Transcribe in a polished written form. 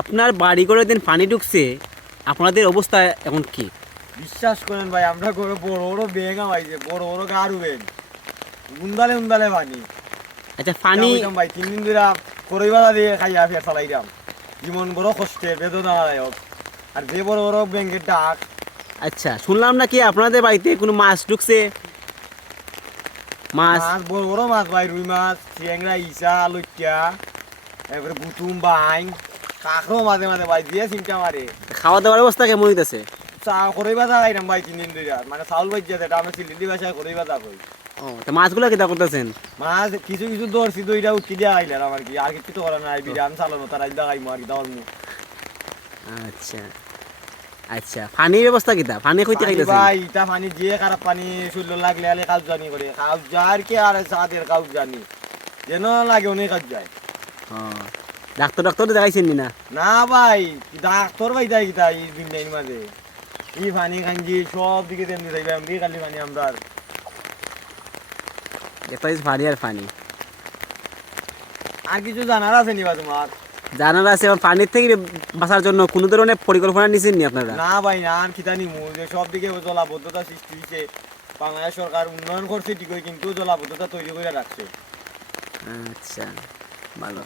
আপনার বাড়ি করে দিন পানি ঢুকছে, আপনাদের অবস্থা এখন কি? বিশ্বাস করেন ভাই, আমরা করে বড় বড় বেঙ্গা পাইছে, বড় বড় গাড়ু বেন, উন্দালে উন্দালে পানি। আচ্ছা পানি ভাই 3 দিন ধরে করই বাধা দিয়ে খাইয়া ফের চালাইলাম, জীবন বড় কষ্টে বেদনাদায়ক। আর যে বড় বড় ব্যাংকের ডাক। আচ্ছা শুনলাম নাকি আপনাদের বাড়িতে কোনো মাছ ঢুকছে? মাছ মাছ বড় বড় মাছ ভাই, রুই মাছ, চিংড়া, ইসা, লইট্টা, এরপরে গুতুম, বাইং, কাঁকড়ো মাঝে মাঝে ভাই দিয়ে চিন্তা মারে। খাওয়া দাওয়ার অবস্থা কেমন হইতেছে? চা করই বাধা খাইলাম ভাই 3 দিন ধরে, মানে চাউল বাজিয়েছে, এটা আমি সিলিন্ডি ভাষায় করই বাধা কই। ও তা মাছগুলো কিতা করতেছেন? মাছ কিছু কিছু ধরছি, তো এটা উঠি দিয়ে আইলেন আমার কি আর কিছু তো করার নাই, বিরাম চালানো তার আইদা খাইমু আর কি দাওয়ার মু। আচ্ছা আচ্ছা পানির ব্যবস্থা কিতা? পানি কইতে খাইতেছেন? ভাই ইটা পানি যে খারাপ পানি শরীর লাগলে আলে কাজ জানি করে কাজ যার কি আর সাদের কাজ জানি যেন লাগে অনেক কাজ যায়। ও ডাক্তার ডাক্তার দেখাইছেন নি না? না ভাই, ডাক্তার ভাই যাই কিতা এই দিন মাঝে এই পানি খাঞ্জি সব দিকে তেমনি যাইবে, আমি খালি পানি আমরা। এটা পানি আর পানি। আর কিছু জানার আছে নিবা তোমার? জানার আছে পানির থেকে বাঁচার জন্য কোনো ধরনের পরিকল্পনা নিছেন নি আপনারা? না ভাই না, আর খিতা নিমু যে সব দিকে জলাবদ্ধতা সৃষ্টি হয়েছে, বাংলাদেশ সরকার উন্নয়ন করছে ঠিকই কিন্তু জলাবদ্ধতা তৈরি করে রাখছে। আচ্ছা ভালো।